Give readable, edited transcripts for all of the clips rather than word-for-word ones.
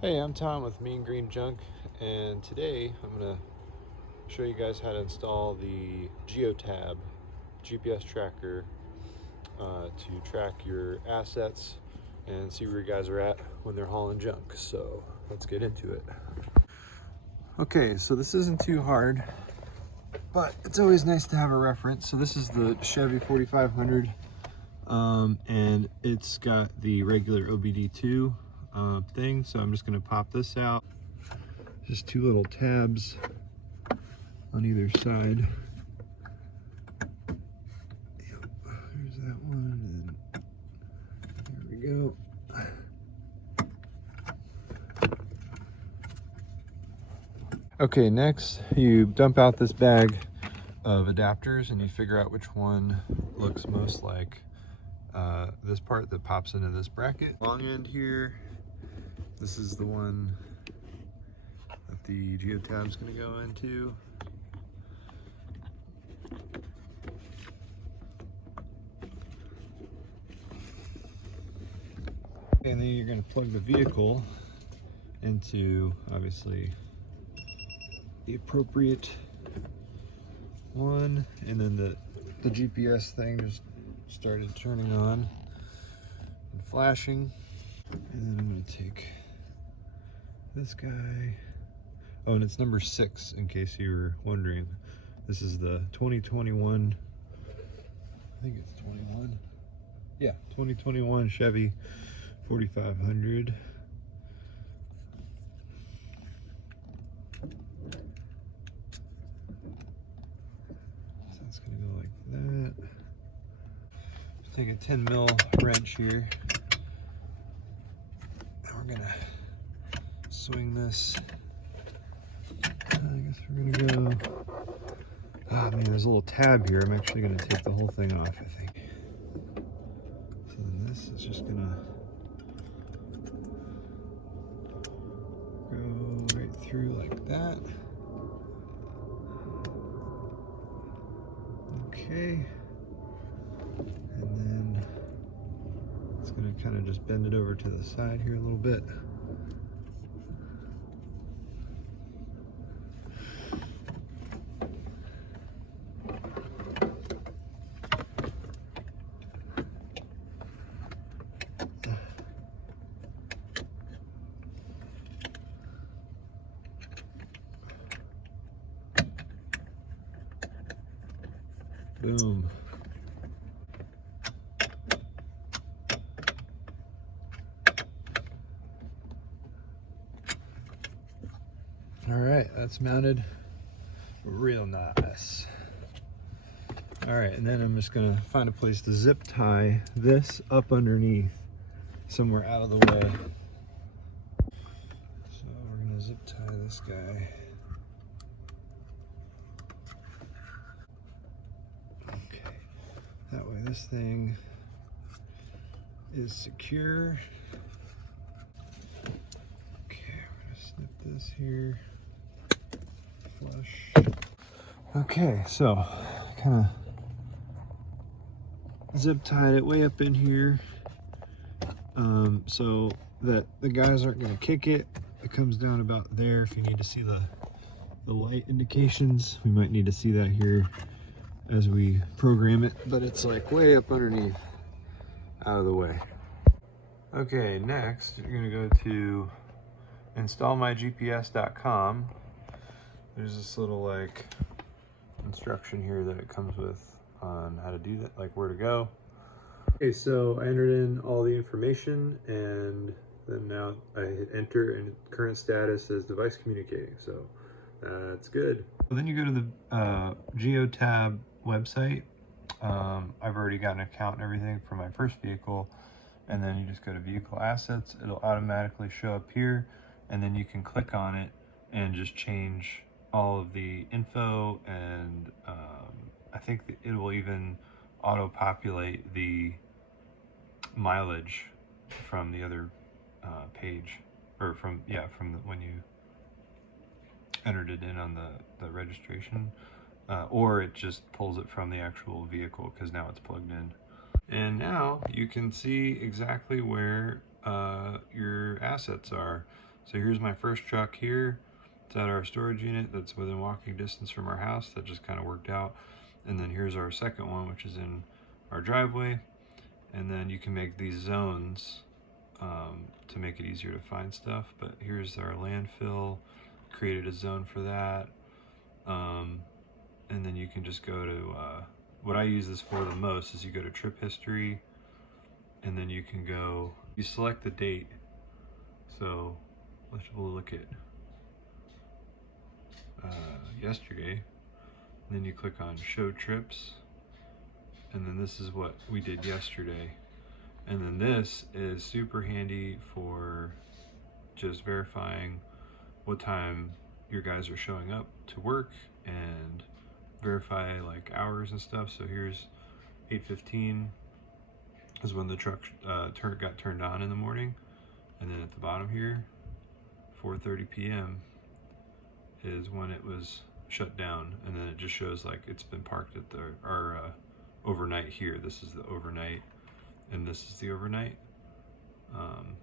Hey, I'm Tom with Mean Green Junk, and today I'm going to show you guys how to install the GeoTab GPS tracker to track your assets and see where you guys are at when they're hauling junk. So let's get into it. Okay, so this isn't too hard, but it's always nice to have a reference. So this is the Chevy 4500, and it's got the regular OBD2 thing. So I'm just going to pop this out. Just two little tabs on either side. Yep, there's that one, and there we go. Okay, next you dump out this bag of adapters and you figure out which one looks most like this part that pops into this bracket. Long end here, this is the one that the GeoTab is going to go into. And then you're going to plug the vehicle into, obviously, the appropriate one, and then the GPS thing just started turning on and flashing. And then I'm going to take this guy. Oh, and it's number 6 in case you were wondering. This is the 2021, I think it's 21. Yeah, 2021 Chevy 4500. So it's gonna go like that. Take a 10 mil wrench here. And we're gonna swing this. I guess we're gonna go. Ah, man, there's a little tab here. I'm actually gonna take the whole thing off, I think. So then this is just gonna go right through like that. Okay. And then it's going to kind of just bend it over to the side here a little bit. Boom. All right, that's mounted real nice. All right, and then I'm just gonna find a place to zip tie this up underneath, somewhere out of the way. So we're gonna zip tie this guy. Okay, that way this thing is secure. Okay, we're gonna snip this here. Flush. Okay, so kind of zip tied it way up in here, so that the guys aren't going to kick it. It comes down about there. If you need to see the light indications, we might need to see that here as we program it, but it's like way up underneath, out of the way. Okay, next you're going to go to installmygps.com. There's this little like instruction here that it comes with on how to do that, like where to go. Okay, so I entered in all the information, and then now I hit enter, and current status is device communicating, so that's good. Then you go to the GeoTab website. I've already got an account and everything for my first vehicle, and then you just go to vehicle assets. It'll automatically show up here, and then you can click on it and just change all of the info, and I think it will even auto-populate the mileage from the other page, or from when you entered it in on the registration, or it just pulls it from the actual vehicle because now it's plugged in. And now you can see exactly where your assets are. So here's my first truck here. It's at our storage unit that's within walking distance from our house. That just kind of worked out. And then here's our second one, which is in our driveway. And then you can make these zones to make it easier to find stuff. But here's our landfill, created a zone for that. And then you can just go to, what I use this for the most is you go to trip history, and then you can go, you select the date. So we'll look at yesterday, and then you click on show trips, and then this is what we did yesterday. And then this is super handy for just verifying what time your guys are showing up to work and verify like hours and stuff. So here's 8:15 is when the truck got turned on in the morning, and then at the bottom here 4:30 p.m. is when it was shut down, and then it just shows like it's been parked at our overnight here. This is the overnight, and this is the overnight.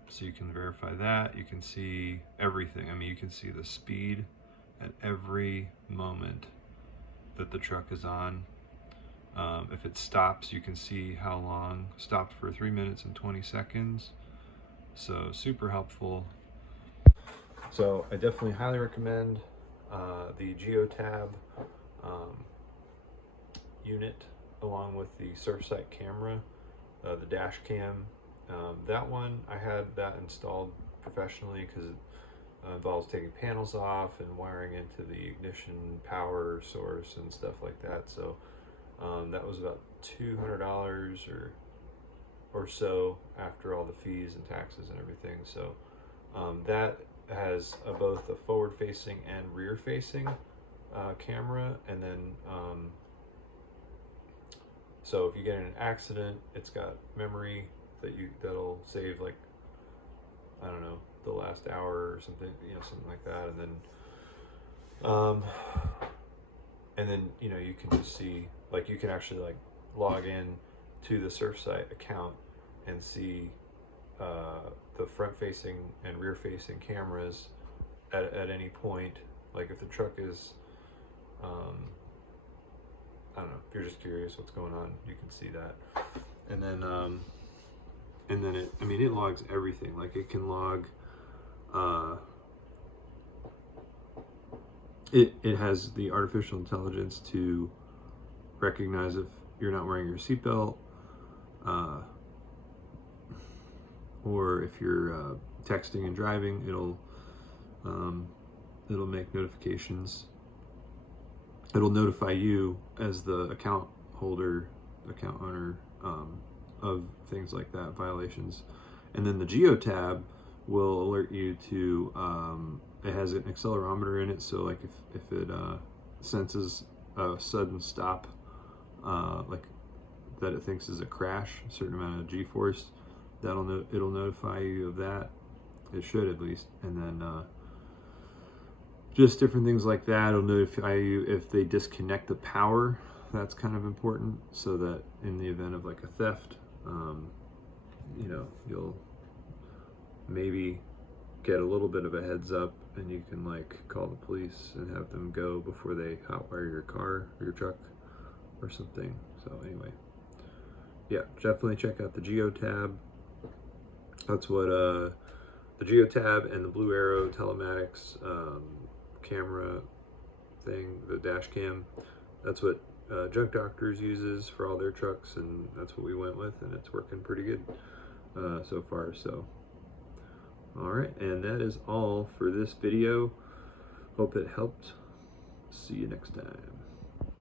So you can verify that. You can see everything. I mean, you can see the speed at every moment that the truck is on. If it stops, you can see how long. Stopped for 3 minutes and 20 seconds. So super helpful. So I definitely highly recommend the GeoTab unit, along with the Surfsight camera, the dash cam. That one, I had that installed professionally because it involves taking panels off and wiring into the ignition power source and stuff like that. So that was about $200 or so after all the fees and taxes and everything. So that has both a forward-facing and rear-facing camera, and then so if you get in an accident, it's got memory that'll save, like, I don't know, the last hour or something, something like that, and then you can just see, like, you can actually like log in to the Surfsight account and see the front-facing and rear-facing cameras at any point. Like if the truck is, I don't know, if you're just curious what's going on, you can see that. And then it logs everything. Like it can log, it has the artificial intelligence to recognize if you're not wearing your seatbelt, or if you're texting and driving. It'll make notifications. It'll notify you as the account owner, of things like that, violations. And then the GeoTab will alert you to, it has an accelerometer in it, so like if it senses a sudden stop, like that it thinks is a crash, a certain amount of G-force, it'll notify you of that. It should, at least. And then just different things like that. It'll notify you if they disconnect the power. That's kind of important, so that in the event of like a theft, you'll maybe get a little bit of a heads up, and you can like call the police and have them go before they hotwire your car or your truck or something. So anyway, yeah, definitely check out the GeoTab. That's what the GeoTab and the Blue Arrow Telematics camera thing, the dash cam, that's what Junk Doctors uses for all their trucks, and that's what we went with, and it's working pretty good so far. So all right, and that is all for this video. Hope it helped. See you next time.